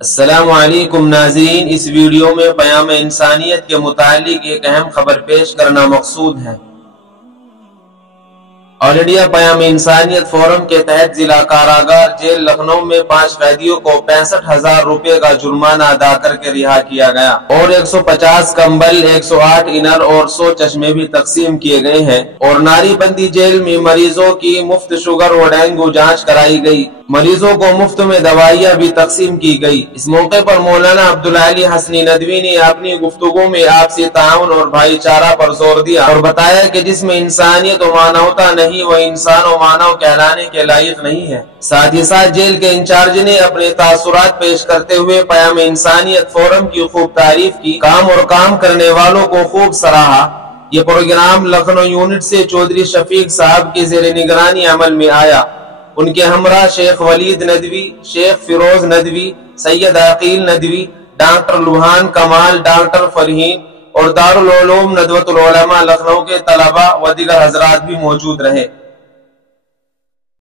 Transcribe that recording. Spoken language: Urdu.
السلام علیکم ناظرین، اس ویڈیو میں پیام انسانیت کے متعلق ایک اہم خبر پیش کرنا مقصود ہے۔ آل انڈیا پیام انسانیت فورم کے تحت ضلع کاراگار جیل لکھنؤ میں 5 قیدیوں کو 65,000 روپے کا جرمانہ ادا کر کے رہا کیا گیا اور 150 کمبل، 108 انر اور 100 چشمے بھی تقسیم کیے گئے ہیں، اور ناری بندی جیل میں مریضوں کی مفت شوگر و ڈینگو جانچ کرائی گئی۔ مریضوں کو مفت میں دوائیاں بھی تقسیم کی گئی۔ اس موقع پر مولانا عبدالعلی حسنی ندوی نے اپنی گفتگو میں آپسی تعاون اور بھائی چارہ پر زور دیا اور بتایا کہ جس میں انسانیت و مانوتا نہیں وہ انسان و مانو کہلانے کے لائق نہیں ہے۔ ساتھ ہی ساتھ جیل کے انچارج نے اپنے تاثرات پیش کرتے ہوئے پیام انسانیت فورم کی خوب تعریف کی، کام اور کام کرنے والوں کو خوب سراہا۔ یہ پروگرام لکھنؤ یونٹ سے چودھری شفیق صاحب کی زیر نگرانی عمل میں آیا۔ ان کے ہمراہ شیخ ولید ندوی، شیخ فیروز ندوی، سید عقیل ندوی، ڈاکٹر لبھان کمال، ڈاکٹر فرحین اور دارالعلوم ندوۃ العلماء لکھنؤ کے طلباء و دیگر حضرات بھی موجود رہے۔